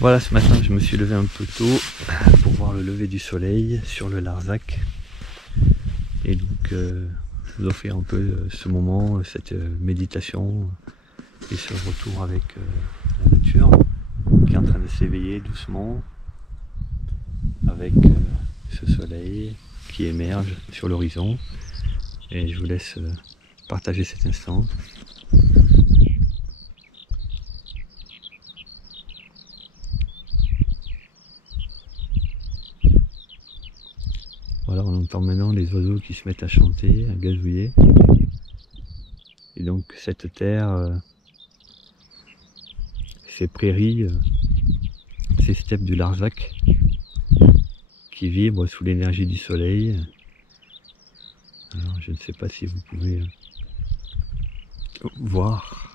Voilà, ce matin je me suis levé un peu tôt pour voir le lever du soleil sur le Larzac. Et donc je vous offrir un peu ce moment, cette méditation et ce retour avec la nature qui est en train de s'éveiller doucement avec ce soleil qui émerge sur l'horizon. Et je vous laisse partager cet instant. Voilà, on entend maintenant les oiseaux qui se mettent à chanter, à gazouiller. Et donc cette terre, ces prairies, ces steppes du Larzac qui vibrent sous l'énergie du soleil. Alors je ne sais pas si vous pouvez voir.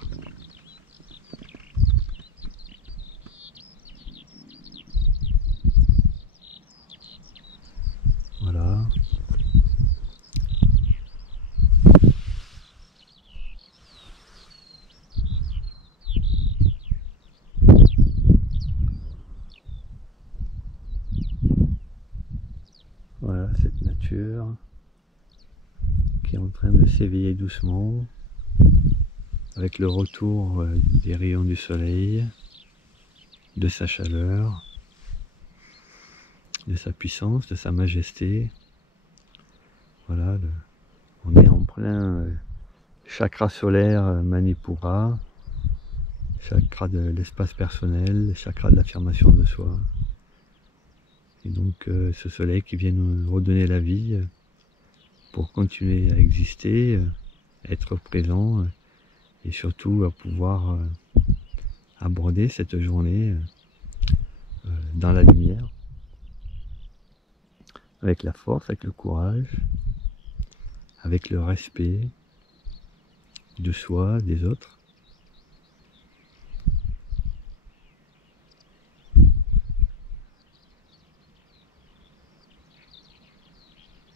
Voilà. Voilà cette nature qui est en train de s'éveiller doucement avec le retour des rayons du soleil, de sa chaleur, de sa puissance, de sa majesté. Voilà, on est en plein chakra solaire Manipura, chakra de l'espace personnel, chakra de l'affirmation de soi. Et donc ce soleil qui vient nous redonner la vie pour continuer à exister, être présent et surtout à pouvoir aborder cette journée dans la lumière, avec la force, avec le courage, avec le respect de soi, des autres.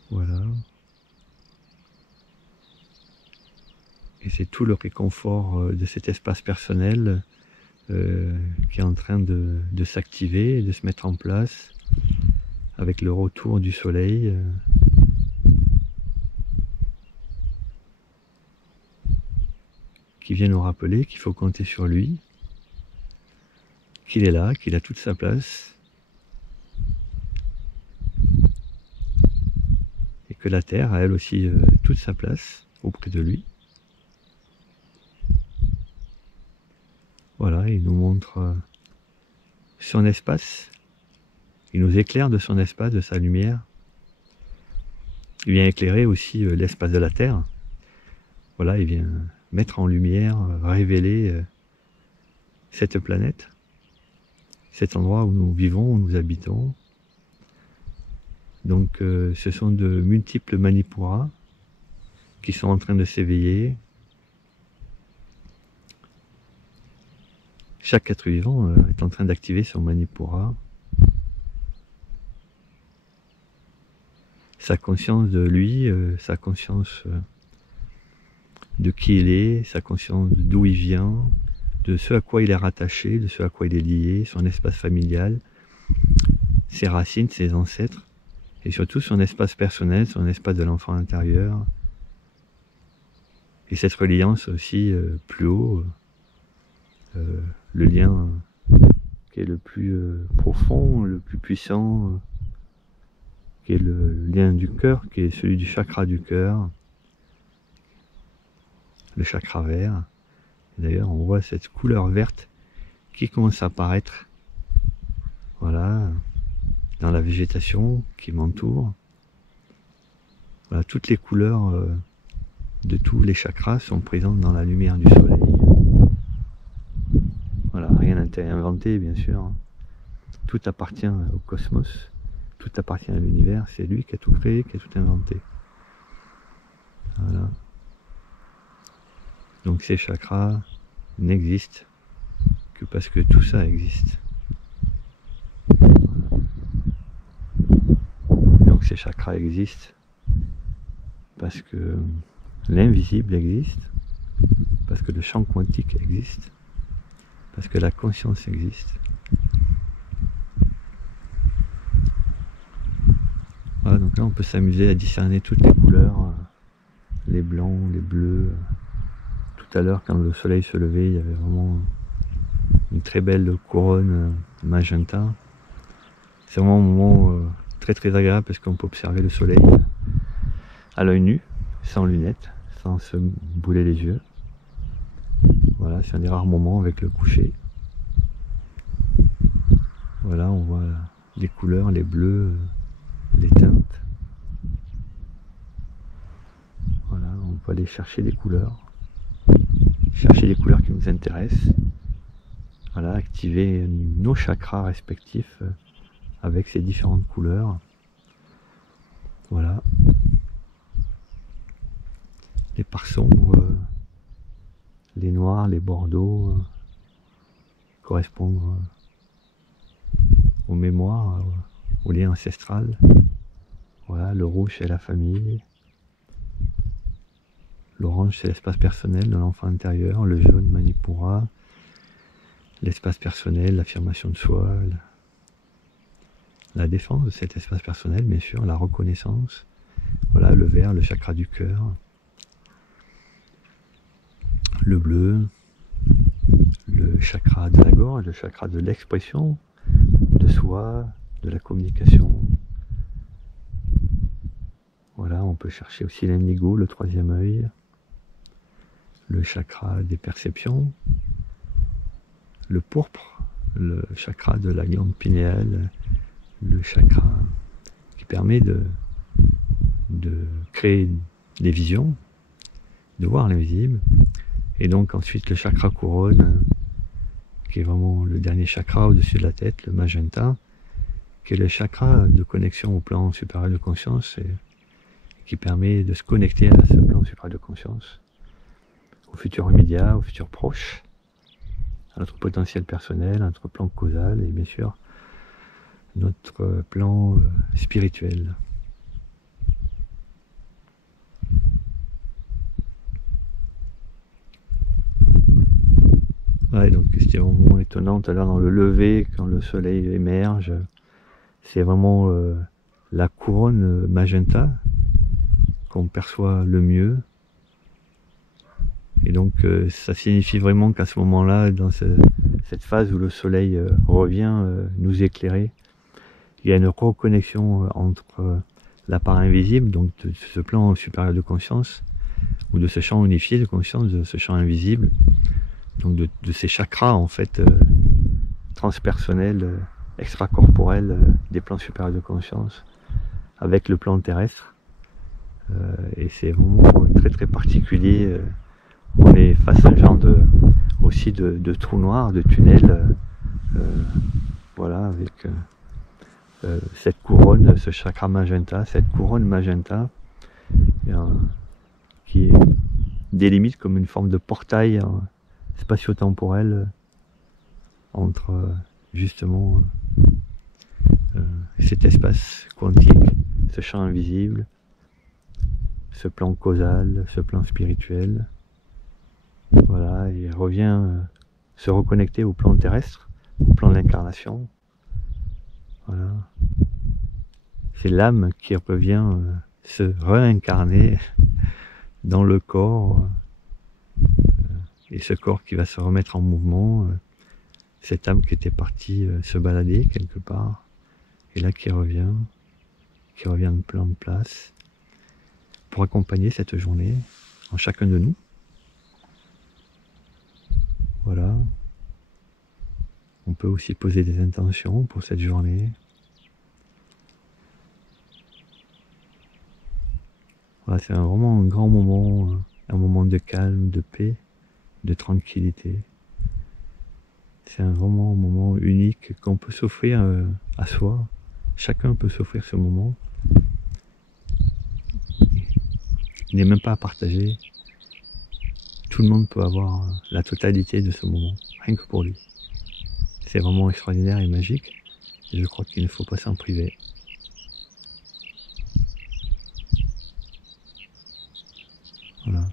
Voilà. Et c'est tout le réconfort de cet espace personnel qui est en train de s'activer et de se mettre en place avec le retour du soleil. Qui vient nous rappeler qu'il faut compter sur lui, qu'il est là, qu'il a toute sa place, et que la Terre a elle aussi toute sa place auprès de lui. Voilà, il nous montre son espace, il nous éclaire de son espace, de sa lumière. Il vient éclairer aussi l'espace de la Terre. Voilà, il vient mettre en lumière, révéler cette planète, cet endroit où nous vivons, où nous habitons. Donc ce sont de multiples Manipuras qui sont en train de s'éveiller. Chaque être vivant est en train d'activer son Manipura. Sa conscience de lui, sa conscience de qui il est, sa conscience d'où il vient, de ce à quoi il est rattaché, de ce à quoi il est lié, son espace familial, ses racines, ses ancêtres, et surtout son espace personnel, son espace de l'enfant intérieur, et cette reliance aussi plus haut, le lien qui est le plus profond, le plus puissant, qui est le lien du cœur, qui est celui du chakra du cœur, le chakra vert. D'ailleurs, on voit cette couleur verte qui commence à apparaître, voilà, dans la végétation qui m'entoure. Voilà, toutes les couleurs de tous les chakras sont présentes dans la lumière du soleil. Voilà, rien n'a inventé, bien sûr. Tout appartient au cosmos, tout appartient à l'univers. C'est lui qui a tout créé, qui a tout inventé. Voilà. Donc ces chakras n'existent que parce que tout ça existe. Donc ces chakras existent parce que l'invisible existe, parce que le champ quantique existe, parce que la conscience existe, Là, on peut s'amuser à discerner toutes les couleurs, les blancs, les bleus. Tout à l'heure, quand le soleil se levait, il y avait vraiment une très belle couronne magenta. C'est vraiment un moment très très agréable parce qu'on peut observer le soleil à l'œil nu, sans lunettes, sans se bouler les yeux. Voilà, c'est un des rares moments avec le coucher. Voilà, on voit les couleurs, les bleus, les teintes. Voilà, on peut aller chercher les couleurs qui nous intéressent. Voilà, activer nos chakras respectifs avec ces différentes couleurs. Voilà. Les parts sombres, les noirs, les bordeaux correspondent aux mémoires, aux liens ancestral. Voilà, le rouge c'est la famille. L'orange c'est l'espace personnel de l'enfant intérieur. Le jaune Manipura. L'espace personnel, l'affirmation de soi. La défense de cet espace personnel, bien sûr. La reconnaissance. Voilà, le vert, le chakra du cœur. Le bleu. Le chakra de la gorge, le chakra de l'expression de soi, de la communication. Voilà, on peut chercher aussi l'indigo, le troisième œil, le chakra des perceptions, le pourpre, le chakra de la glande pinéale, le chakra qui permet de créer des visions, de voir l'invisible. Et donc ensuite le chakra couronne, qui est vraiment le dernier chakra au-dessus de la tête, le magenta, qui est le chakra de connexion au plan supérieur de conscience, et qui permet de se connecter à ce plan supérieur de conscience, au futur immédiat, au futur proche, à notre potentiel personnel, à notre plan causal et bien sûr notre plan spirituel. Ouais, donc c'était vraiment étonnant tout à l'heure dans le lever, quand le soleil émerge. C'est vraiment la couronne magenta qu'on perçoit le mieux. Et donc ça signifie vraiment qu'à ce moment-là, dans cette phase où le soleil revient nous éclairer, il y a une reconnexion entre la part invisible, donc de ce plan supérieur de conscience, ou de ce champ unifié de conscience, de ce champ invisible, donc de ces chakras en fait transpersonnels, extracorporels des plans supérieurs de conscience, avec le plan terrestre. Et c'est vraiment très très particulier. On est face à un genre aussi de trou noir, de tunnel, voilà, avec cette couronne, ce chakra magenta, cette couronne magenta, qui délimite comme une forme de portail spatio-temporel entre justement cet espace quantique, ce champ invisible, ce plan causal, ce plan spirituel. Voilà, il revient se reconnecter au plan terrestre, au plan de l'incarnation. Voilà. C'est l'âme qui revient se réincarner dans le corps, et ce corps qui va se remettre en mouvement, cette âme qui était partie se balader quelque part, et là qui revient de plein de place, pour accompagner cette journée en chacun de nous. Voilà. On peut aussi poser des intentions pour cette journée. Voilà, c'est vraiment un grand moment, un moment de calme, de paix, de tranquillité. C'est vraiment un moment unique qu'on peut s'offrir à soi. Chacun peut s'offrir ce moment. Il n'est même pas à partager. Tout le monde peut avoir la totalité de ce moment, rien que pour lui. C'est vraiment extraordinaire et magique. Et je crois qu'il ne faut pas s'en priver. Voilà.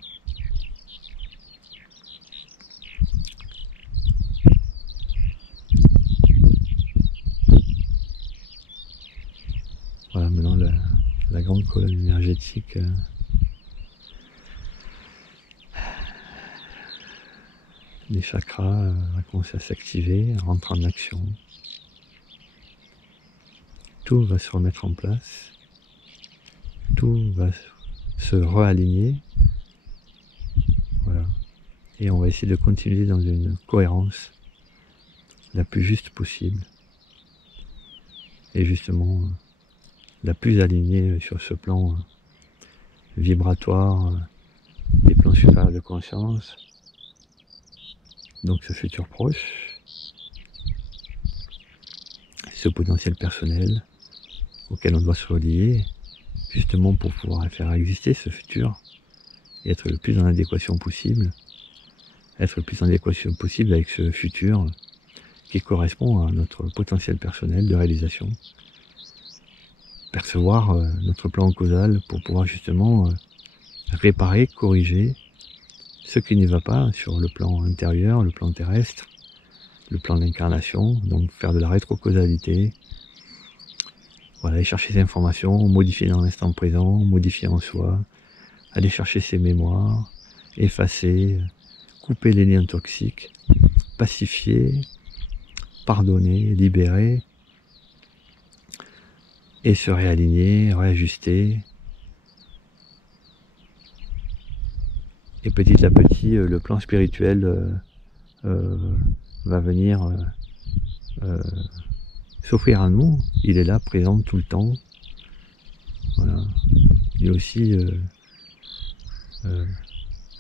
Voilà, maintenant la grande colonne énergétique des chakras va commencer à s'activer, rentrer en action. Tout va se remettre en place, tout va se réaligner, voilà. Et on va essayer de continuer dans une cohérence la plus juste possible, et justement la plus alignée sur ce plan vibratoire des plans supérieurs de conscience, donc ce futur proche, ce potentiel personnel auquel on doit se relier, justement pour pouvoir faire exister ce futur et être le plus en adéquation possible, être le plus en adéquation possible avec ce futur qui correspond à notre potentiel personnel de réalisation, percevoir notre plan causal pour pouvoir justement réparer, corriger ce qui ne va pas sur le plan intérieur, le plan terrestre, le plan d'incarnation, donc faire de la rétrocausalité, voilà, aller chercher ces informations, modifier dans l'instant présent, modifier en soi, aller chercher ses mémoires, effacer, couper les liens toxiques, pacifier, pardonner, libérer, et se réaligner, réajuster. Et petit à petit, le plan spirituel va venir s'offrir à nous. Il est là, présent tout le temps. Voilà. Il a aussi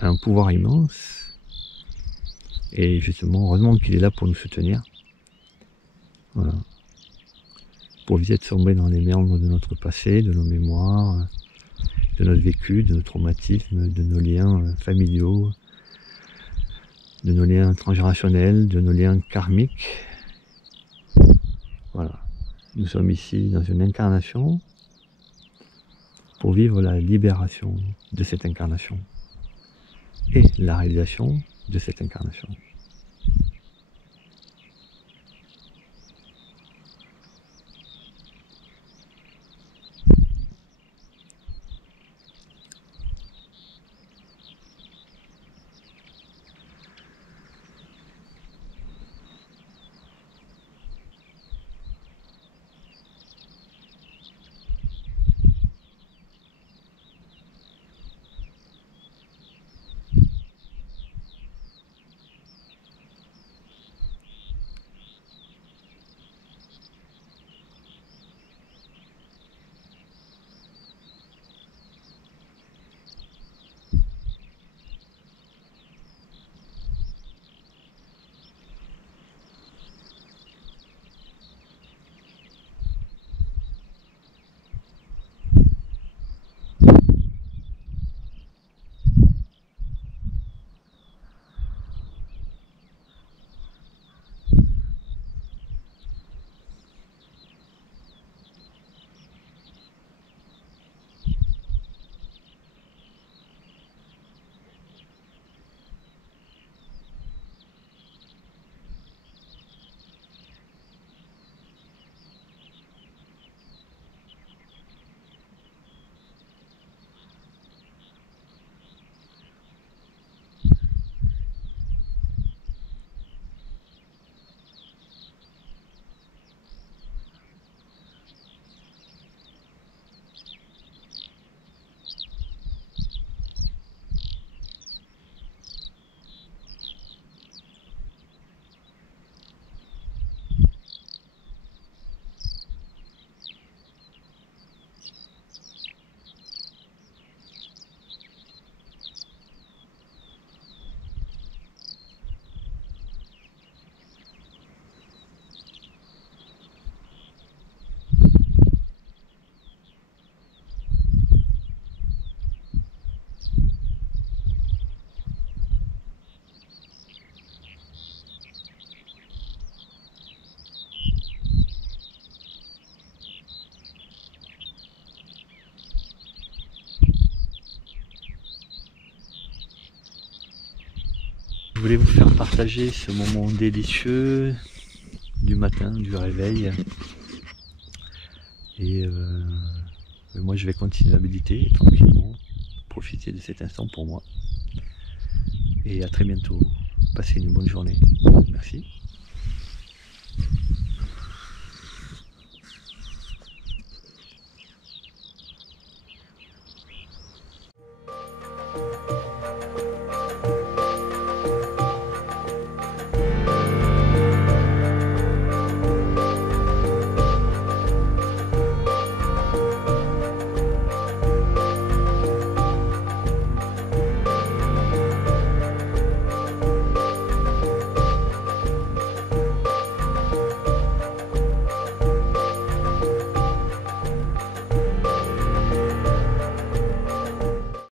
un pouvoir immense. Et justement, heureusement qu'il est là pour nous soutenir. Voilà. Pour éviter de tomber dans les méandres de notre passé, de nos mémoires, de notre vécu, de nos traumatismes, de nos liens familiaux, de nos liens transgénérationnels, de nos liens karmiques. Voilà. Nous sommes ici dans une incarnation pour vivre la libération de cette incarnation et la réalisation de cette incarnation. Je voulais vous faire partager ce moment délicieux du matin, du réveil. Et moi je vais continuer à méditer tranquillement, profiter de cet instant pour moi. Et à très bientôt. Passez une bonne journée. Merci.